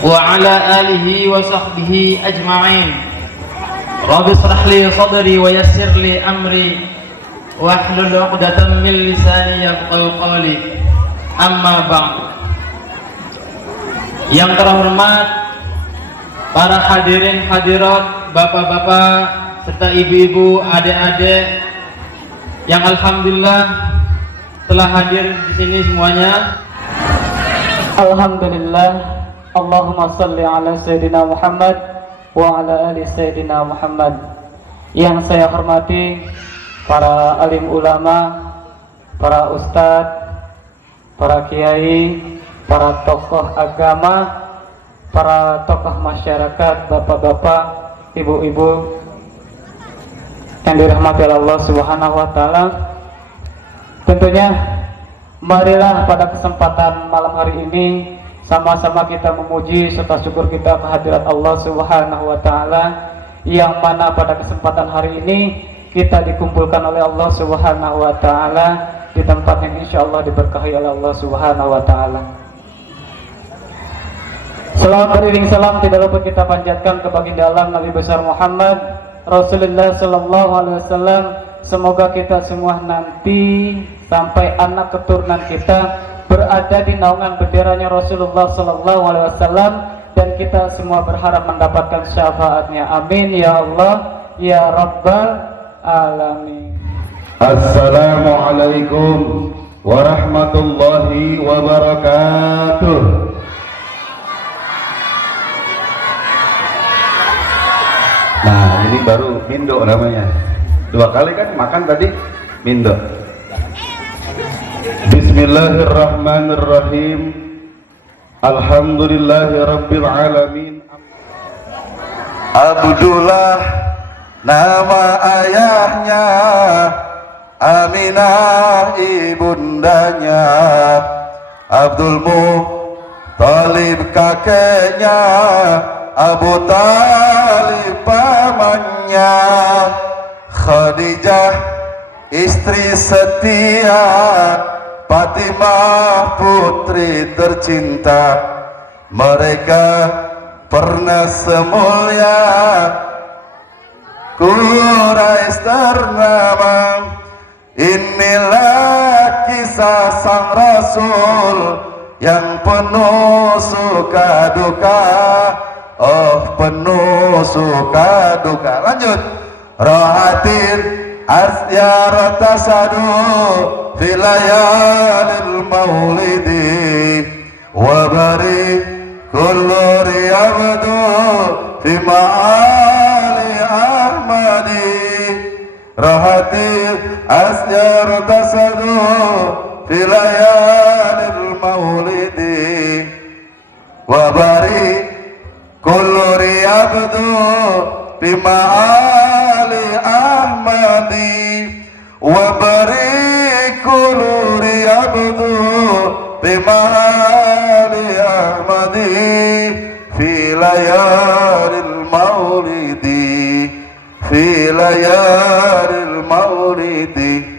وعلى آله وصحبه أجمعين. رب اشرح لي صدري ويسر لي أمري واحلل عقدة من lisani yafqahu qawli. Amma ba'd. Yang terhormat para hadirin hadirat, bapak-bapak serta ibu-ibu, adik-adik yang alhamdulillah telah hadir di sini semuanya. Alhamdulillah. Allahumma salli ala Sayyidina Muhammad wa ala ali Sayyidina Muhammad. Yang saya hormati para alim ulama, para ustadz, para kiai, para tokoh agama, para tokoh masyarakat, bapak-bapak, ibu-ibu yang dirahmati Allah Subhanahu wa taala. Tentunya marilah pada kesempatan malam hari ini sama-sama kita memuji serta syukur kita kehadirat Allah Subhanahu wa taala, yang mana pada kesempatan hari ini kita dikumpulkan oleh Allah Subhanahu wa taala di tempat yang insyaallah diberkahi oleh Allah Subhanahu wa taala. Selawat beriring salam tidak lupa kita panjatkan ke baginda alam Nabi besar Muhammad Rasulullah sallallahu alaihi wasallam. Semoga kita semua nanti sampai anak keturunan kita berada di naungan benderanya Rasulullah sallallahu alaihi wasallam, dan kita semua berharap mendapatkan syafaatnya. Amin ya Allah ya Rabbal alamin. Assalamualaikum warahmatullahi wabarakatuh. Nah, ini baru mindo namanya. 2 kali kan makan tadi mindo. Bismillahirrahmanirrahim. Alhamdulillahirabbil alamin. Abdullah nama ayahnya, Aminah ibundanya, Abdul Muthalib kakeknya, Abu Talib pamannya, Khadijah istri setia, Fatimah putri tercinta. Mereka pernah semulia Quraisy ternama. Inilah kisah sang Rasul yang penuh suka duka. Oh, penuh suka duka. Lanjut. Rahatin asyarata sadu filayalil maulidi wa bari kullu riyabdu fi ma'ali ahmadi. Rahatin asyarata sadu filayalil maulidi wa bari kullu riyabdu fi ma'ali ahmadi wa barikul riyabdu bi ma'ali ahmadi fi layalil maulidi fi layalil maulidi.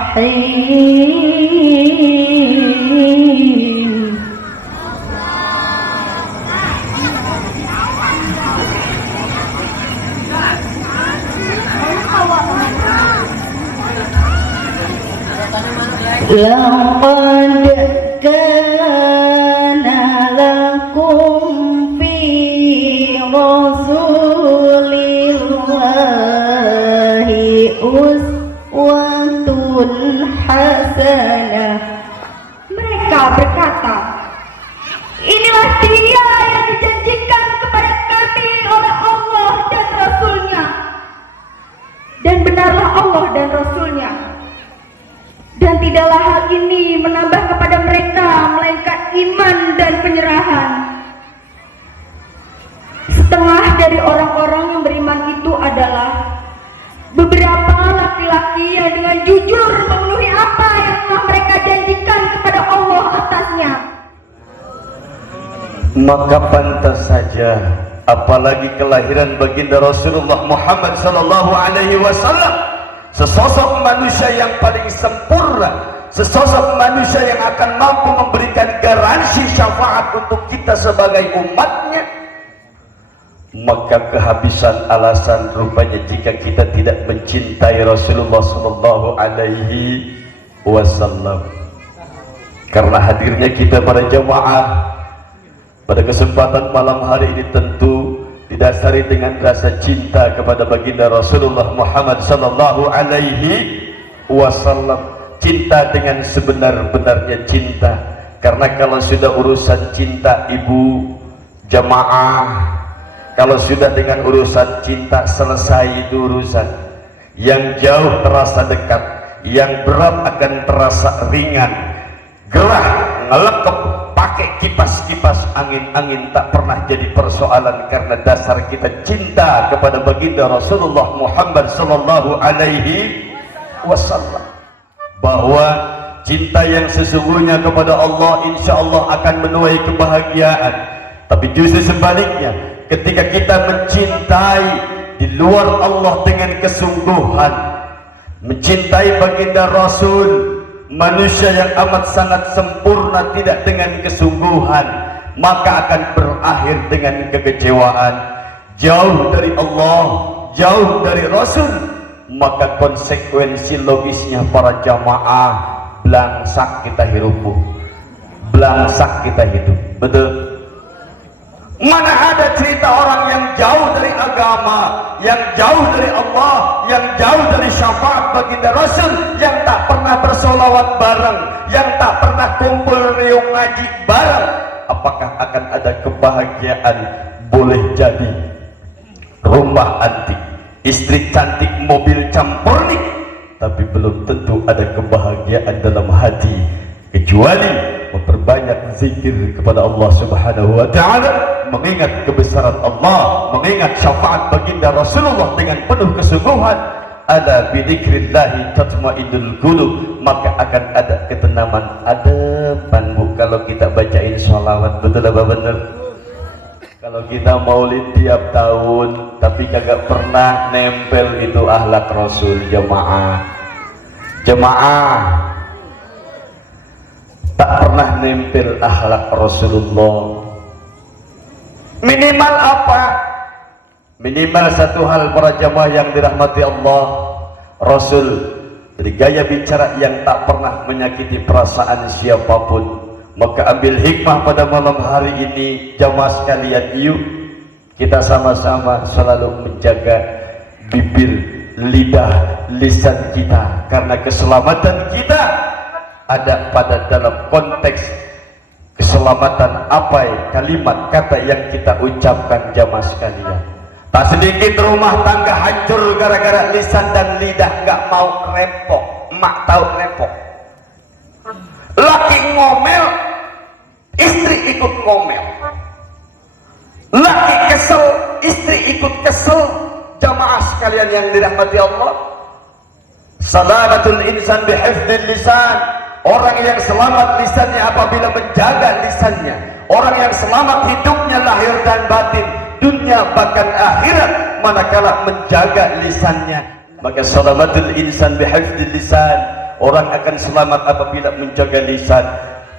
Bismillahirrahmanirrahim. Laqad kana lakum fi Rasulillahi uswatun hasanah. Mereka berkata, inilah dia yang dijanjikan kepada kami oleh Allah dan Rasulnya. Dan benarlah Allah dan Rasulnya. Dan tidaklah hal ini menambah kepada mereka melainkan iman dan penyerahan. Setengah dari orang-orang yang beriman itu adalah beberapa laki-laki yang dengan jujur memenuhi apa yang telah mereka janjikan kepada Allah atasnya. Maka pantas saja, apalagi kelahiran baginda Rasulullah Muhammad sallallahu alaihi wasallam, sesosok manusia yang paling sempurna, sesosok manusia yang akan mampu memberikan garansi syafaat untuk kita sebagai umatnya. Maka kehabisan alasan rupanya jika kita tidak mencintai Rasulullah sallallahu alaihi wasallam. Karena hadirnya kita para jamaah pada kesempatan malam hari ini tentu didasari dengan rasa cinta kepada baginda Rasulullah Muhammad sallallahu alaihi wasallam, cinta dengan sebenar-benarnya cinta. Karena kalau sudah urusan cinta ibu jamaah, kalau sudah dengan urusan cinta selesai itu urusan. Yang jauh terasa dekat, yang berat akan terasa ringan. Gerah, ngelekep, pakai kipas-kipas angin-angin tak pernah jadi persoalan, karena dasar kita cinta kepada baginda Rasulullah Muhammad sallallahu alaihi wasallam. Bahwa cinta yang sesungguhnya kepada Allah insya Allah akan menuai kebahagiaan. Tapi justru sebaliknya, ketika kita mencintai di luar Allah dengan kesungguhan, mencintai baginda Rasul, manusia yang amat sangat sempurna, tidak dengan kesungguhan, maka akan berakhir dengan kekecewaan. Jauh dari Allah, jauh dari Rasul, maka konsekuensi logisnya para jamaah, belangsak kita hidup, belangsak kita hidup. Betul? Mana ada cerita orang yang jauh dari agama, yang jauh dari Allah, yang jauh dari syafaat baginda Rasul, yang tak pernah bersolawat bareng, yang tak pernah kumpul riung ngaji bareng. Apakah akan ada kebahagiaan? Boleh jadi rumah antik, istri cantik, mobil campurnik, tapi belum tentu ada kebahagiaan dalam hati, kecuali memperbanyak zikir kepada Allah Subhanahu wa ta'ala, mengingat kebesaran Allah, mengingat syafaat baginda Rasulullah dengan penuh kesungguhan. Ala bidzikrillah tatmainnul qulub, maka akan ada ketenangan, ada panbu kalau kita bacain sholawat. Betul apa benar? Kalau kita maulid tiap tahun tapi kagak pernah nempel itu akhlak Rasul, jemaah tak pernah nempel akhlak Rasulullah. Minimal apa? Minimal satu hal para jamaah yang dirahmati Allah, Rasul dari gaya bicara yang tak pernah menyakiti perasaan siapapun. Maka ambil hikmah pada malam hari ini jamaah sekalian, yuk kita sama-sama selalu menjaga bibir, lidah, lisan kita, karena keselamatan kita ada pada dalam konteks keselamatan apa kalimat kata yang kita ucapkan jamaah sekalian. Tak sedikit rumah tangga hancur gara-gara lisan dan lidah gak mau repok. Mak tahu repok. Laki ngomel, istri ikut ngomel. Laki kesel, istri ikut kesel. Jamaah sekalian yang dirahmati Allah, salamatul insan bihifdzil lisan. Orang yang selamat lisannya apabila menjaga lisannya. Orang yang selamat hidupnya lahir dan batin, dunia bahkan akhirat, manakala menjaga lisannya. Maka salamatul insan bihifdzil lisan, orang akan selamat apabila menjaga lisan.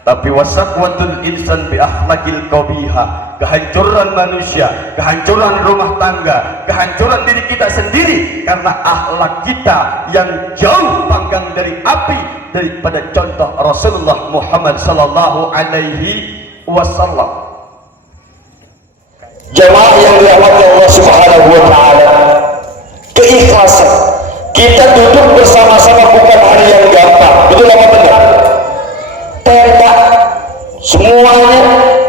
Tapi wasaqwatul insan bi akhlaqil qabihah, kehancuran manusia, kehancuran rumah tangga, kehancuran diri kita sendiri karena akhlak kita yang jauh panggang dari api, daripada contoh Rasulullah Muhammad sallallahu alaihi wasallam. Jamaah yang dirahmati Allah Subhanahu wa taala, keikhlasan kita duduk bersama-sama bukan hal yang gampang, betul apa benar? Tenda semuanya,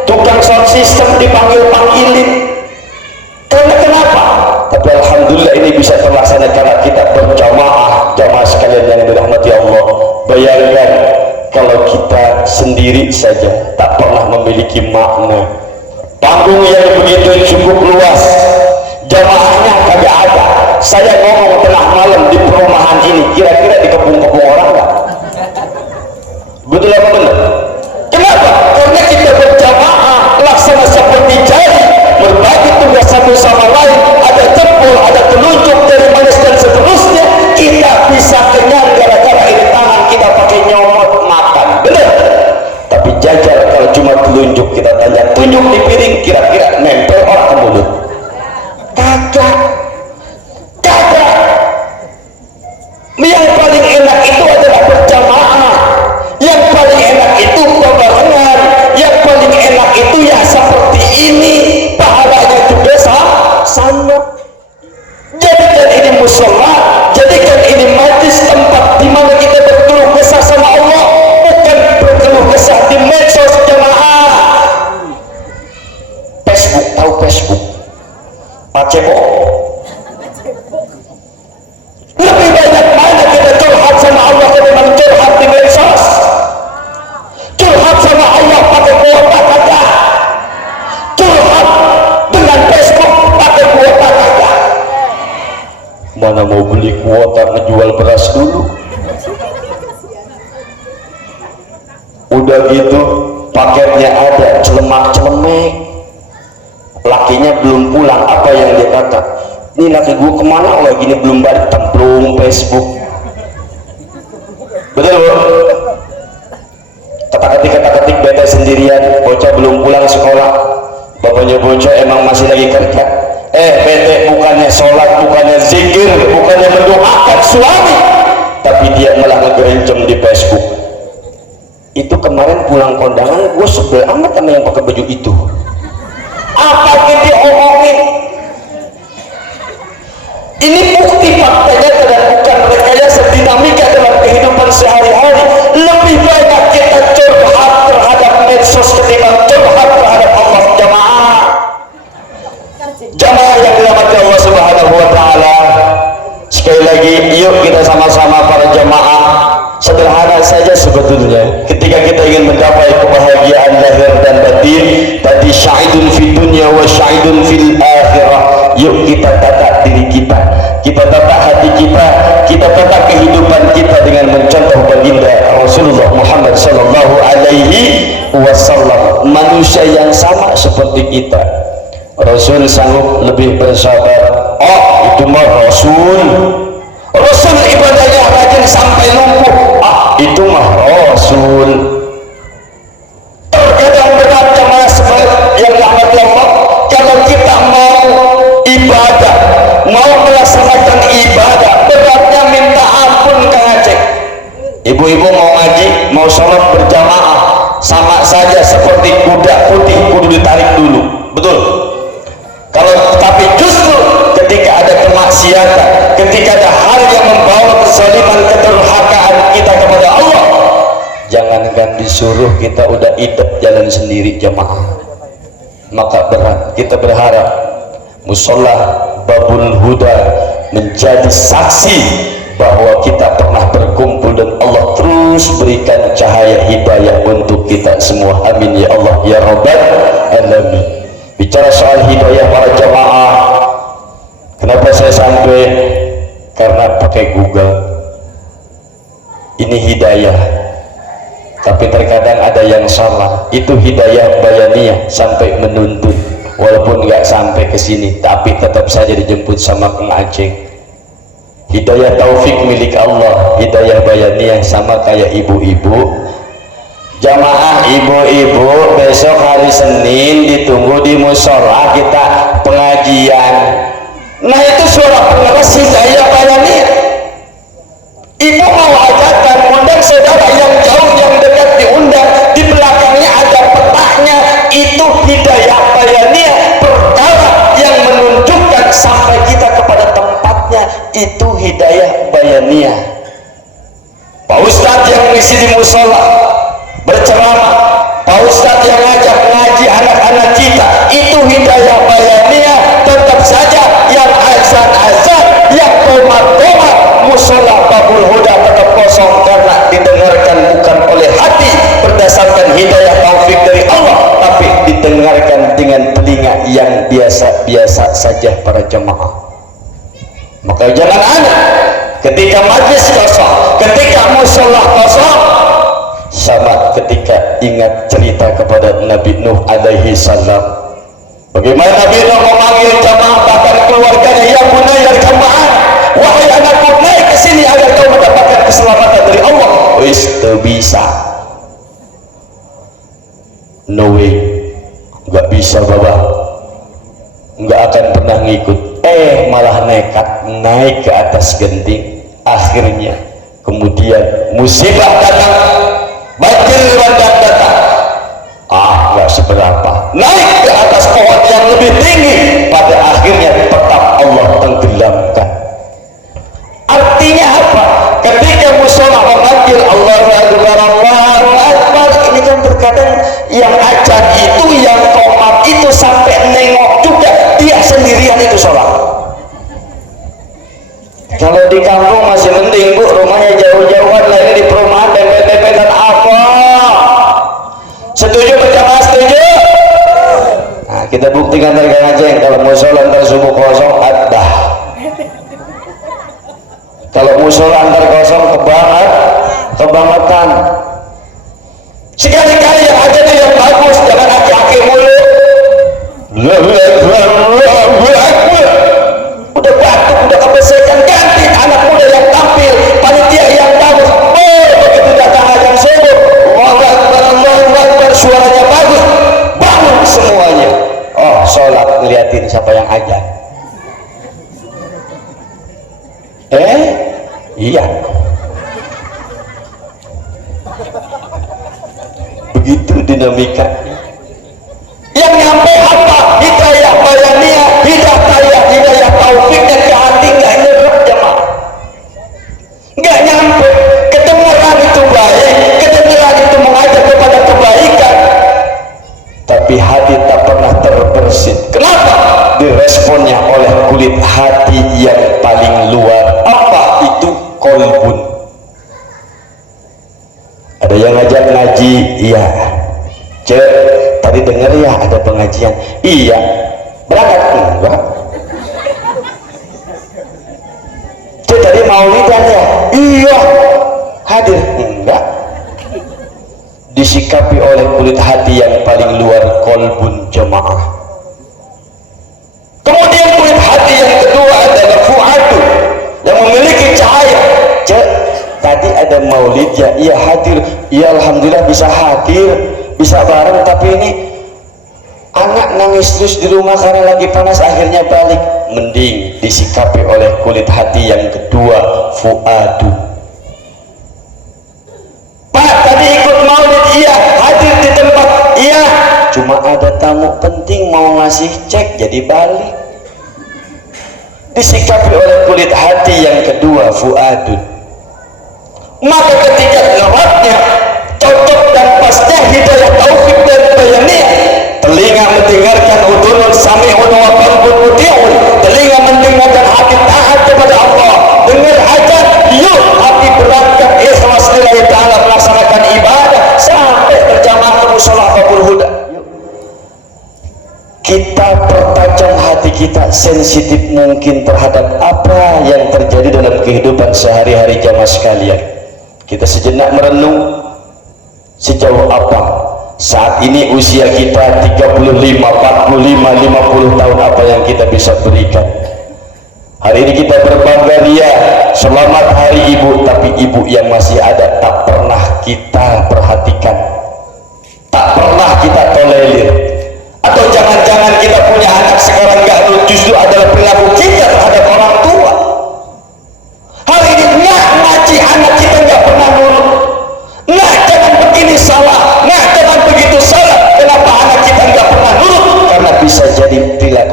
tukang sound system dipanggil-panggilin. Karena kenapa? Tapi alhamdulillah ini bisa terlaksana karena kita berjamaah. Jamaah sekalian yang dirahmati Allah, bayangkan kalau kita sendiri saja tak pernah memiliki makna. Panggung yang begitu cukup luas, jamaahnya kagak ada. Saya ngomong tengah malam di perumahan ini, kira-kira dikepung-kepung orang nggak? Betul apa benar? Kenapa? Karena kita berjamaah, laksana seperti jari, berbagi tugas satu sama lain, ada jempol, ada telunjuk dari manis dan seterusnya. Kita bisa kenyang gara-gara ini tangan kita pakai nyomot makan, benar? Tapi jajar kalau cuma telunjuk, kita tanya tunjuk di piring, kira-kira nempel orang ke mulut? Kagak. Yang paling enak itu adalah berjamaah, yang paling enak itu berbarengan, yang paling enak itu ya seperti ini, pahalanya juga sama. Jadikan ini musola, jadikan ini majlis tempat di mana kita berkeluh kesah sama Allah, bukan berkeluh kesah di medsos. Jamaah Facebook, tahu Facebook? Pak Cebo, lebih banyak mana kita curhat sama Allah ketimbang curhat di medsos. Curhat sama Allah pakai kuota kagak, curhat dengan Facebook pakai kuota kagak. Mana mau beli kuota, ngejual beras dulu. Udah gitu paketnya ada, celemak-celemek, lakinya belum pulang. Apa yang dia kata? Ini laki gue kemana lagi, ini belum balik, templung Facebook. Betul bro? Kata-ketik bete sendirian, bocah belum pulang sekolah, bapaknya bocah emang masih lagi kerja. Bete bukannya sholat, bukannya zikir, bukannya mendoakan suami, tapi dia malah ngegerencem di Facebook. Itu kemarin pulang kondangan, gue sebel amat sama yang pakai baju itu. Apa yang diomongin? Ini bukti faktanya dan bukan rekayasa dinamika dalam kehidupan sehari-hari. Lebih banyak kita curhat terhadap medsos ketimbang curhat terhadap Allah. Jamaah yang dirahmati Allah Subhanahu wa taala, sekali lagi yuk kita sama-sama para jamaah, sederhana saja sebetulnya. Ketika kita ingin mencapai kebahagiaan lahir dan batin, tadi syahidun fid dunya wa syahidun fil akhirah. Yuk kita tata diri kita, kita tata hati kita, kita tata kehidupan kita dengan mencontoh baginda Rasulullah Muhammad sallallahu alaihi wasallam, manusia yang sama seperti kita. Rasul sanggup lebih bersabar. Oh, itu mah Rasul ibadahnya rajin sampai lumpuh. Ah, itu mah Rasul. Terkadang benar jemaah yang dirahmati Allah, kalau kita mau ibadah, mau melaksanakan ibadah, beratnya minta ampun Kang Aceh. Ibu-ibu mau ngaji, mau sholat berjamaah, sama saja seperti kuda putih kudu ditarik dulu, betul? Kalau tapi justru ketika ada kemaksiatan, ketika ada hal yang membawa kezaliman, kedurhakaan kita kepada Allah, jangankan disuruh, kita udah idep jalan sendiri jamaah, maka berat. Kita berharap musola Babul Huda menjadi saksi bahwa kita pernah berkumpul dan Allah terus berikan cahaya hidayah untuk kita semua. Amin ya Allah ya Rabbal alamin. Bicara soal hidayah para jamaah, kenapa saya sampai? Karena pakai Google. Ini hidayah, tapi terkadang ada yang salah. Itu hidayah bayaniyah, sampai menuntut, walaupun nggak sampai ke sini, tapi tetap saja dijemput sama Kang Aceh. Hidayah taufik milik Allah, hidayah bayaniyah sama kayak ibu-ibu. Jamaah ibu-ibu, besok hari Senin ditunggu di musola kita pengajian. Nah itu suara pengeras hidayah bayaniyah. Ibu mau ajakan, undang saudara yang jauh yang dekat diundang, di belakangnya ada petanya, itu hidayah bayaniyah, perkara yang menunjukkan sampai kita kepada tempatnya, itu hidayah bayaniyah. Pak Ustadz yang ngisi di musola berceramah, Pak Ustadz yang ngajak ngaji anak-anak kita, itu hidayah bayaniyah. Tetap saja yang azan-azan, yang komat-komat, musola Babul Huda tetap kosong karena didengarkan bukan oleh hati berdasarkan hidayah taufik dari Allah, tapi didengarkan dengan telinga yang biasa-biasa saja para jemaah. Maka jangan aneh ketika majlis kosong, ketika musola kosong, sama ketika ingat cerita kepada Nabi Nuh alaihi salam. Bagaimana Nabi Nuh memanggil jamaah bahkan keluarganya, ya bunayya irkam, wahai anakku naik ke sini agar kau mendapatkan keselamatan dari Allah. Wis bisa. No way. Enggak bisa Bapak. Enggak akan pernah ngikut. Malah nekat naik ke atas genting. Akhirnya kemudian musibah datang, banjir bandang datang. Nggak seberapa, naik ke atas pohon yang lebih tinggi, pada akhirnya tetap Allah tenggelamkan. Artinya apa? Ketika musola memanggil Allahu Akbar, Allahu Akbar, ini kan terkadang yang ajan itu, yang komat itu sampai nengok juga dia sendirian itu sholat. Kalau di kampung masih mending Bu, rumahnya jauh-jauhan, lah ini di perumahan dempet-dempetan apa? Setuju berjamaah, setuju? Nah, kita buktikan dari Kang Aceh, kalau musola antar subuh kosong ada. Kalau musola antar kosong kebangetan. Sekali-kali yang aja yang bagus, jangan aki-aki mulu. Udah batuk, udah kebesekan, ganti anak muda yang tampil, panitia yang bagus. Begitu datang azan subuh, Allahu Akbar, suaranya bagus, bangun semuanya. Sholat ngeliatin siapa yang azan. Iya. Begitu dinamikanya. Yang nyampe apa? Hidayah bayaniyah, hidayah taufiknya ke hati nggak nyerap jemaah. Nggak nyampe. Kedengeran itu baik, kedengeran itu mengajak kepada kebaikan, tapi hati tak pernah terbersit. Kenapa? Diresponnya oleh kulit hati yang paling luar. Apa itu? Kolbun. Ada yang ngajak ngaji, iya. Tadi dengar ya ada pengajian, iya. Berangkat? Enggak. Tadi maulidan ya, iya. Hadir? Enggak. Disikapi oleh kulit hati yang paling luar, kolbun jemaah. Kemudian kulit hati yang kedua adalah fu'adu, yang memiliki cahaya. Tadi ada maulid ya, iya hadir, iya alhamdulillah bisa hadir, bisa bareng, tapi ini anak nangis terus di rumah karena lagi panas, akhirnya balik. Mending disikapi oleh kulit hati yang kedua, fu'adu. Pak tadi ikut maulid, iya. Hadir di tempat, iya. Cuma ada tamu penting mau ngasih cek jadi balik. Disikapi oleh kulit hati yang kedua, fu'adu. Maka ketika lewatnya cocok dan pasnya hidayah taufik dan bayaniyah, telinga mendengarkan, udhunun sami'un wa qalbun muti'un, telinga mendengarkan, hati taat kepada Allah, dengar ajar, yuk hati berangkat ikhlas lillahi ta'ala melaksanakan ibadah sampai berjamaah ke musola Babul Huda. Kita pertajam hati kita, sensitif mungkin terhadap apa yang terjadi dalam kehidupan sehari-hari jamaah sekalian. Kita sejenak merenung, sejauh apa saat ini usia kita 35, 45, 50 tahun, apa yang kita bisa berikan. Hari ini kita berbangga ria, selamat hari ibu, tapi ibu yang masih ada tak pernah kita perhatikan, tak pernah kita tolerir. Atau jangan-jangan kita punya anak sekarang gak justru adalah perilaku kita terhadap orang tua. Hari ini ngaji anak kita nggak pernah nurut.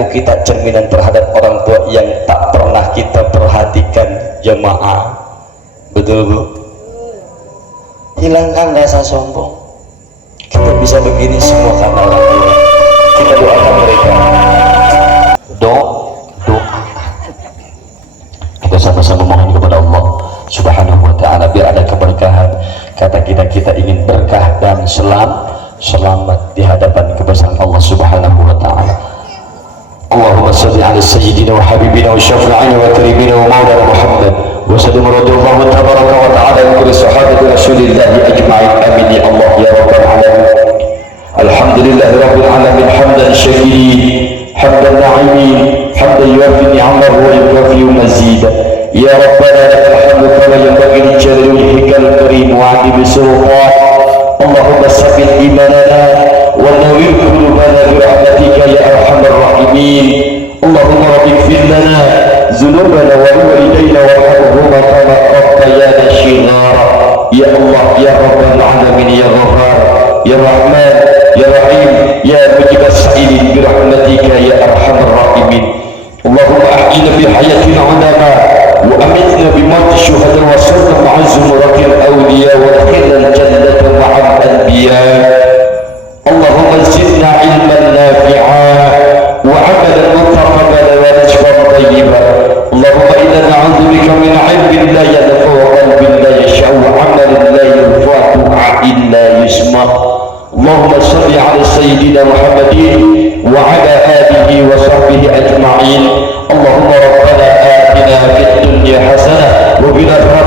kita cerminan terhadap orang tua yang tak pernah kita perhatikan. Jemaah, betul Bu? Hilangkan rasa sombong. Kita bisa begini semua karena orang tua. Kita doakan mereka. Doa. Kita sama-sama mohon kepada Allah Subhanahu wa ta'ala biar ada keberkahan. Kata kita ingin berkah dan selamat di hadapan kebesaran Allah Subhanahu wa ta'ala. Allahumma salli ala sayyidina wa habibina wa syafi'ina wa karimina wa maulana Muhammad wa sallim radhiyallahu tabaraka wa ta'ala an kulli sahabati Rasulillah ajma'in. Amin ya Allah ya rabbal alamin. Alhamdulillahi rabbil alamin hamdan syakirin hamdan na'imin hamdan yuwafi ni'amahu wa yukafi mazida. Ya rabbana lakal hamdu kama yanbaghi li jalali wajhikal karim wa 'azimi sultan. Allahumma sabbit imanana wa nawwir qulubana bi rahmatika ya arhamar rahimin. Allahumma ighfir lana dhunubana wa liwalidayna warhamhuma kama rabbayana shighara. Ya Allah ya rabbal alamin ya ghaffar ya rahman ya rahim ya mujibas sa'ilin bi rahmatika ya arhamar rahimin. Allahumma ahyina bi hayatina ulama wa amitna bi mawti syuhada wa sirna ma'a zumratil awliya wa adkhilna al-jannata ma'al anbiya. Allahumma zidna ilman nafi'a wa 'amalan mutaqabbalan wa rizqan tayyiban. Allahumma inna na'udzu bika min 'ilmin la yanfa'u wa qalbin la yash'u wa 'amalin la yanfa'u illa yusma'. Allahumma salli 'ala sayyidina Muhammadin wa 'ala alihi wa sahbihi ajma'in. Allahumma rabbana atina fid dunya hasanah wa fil akhirati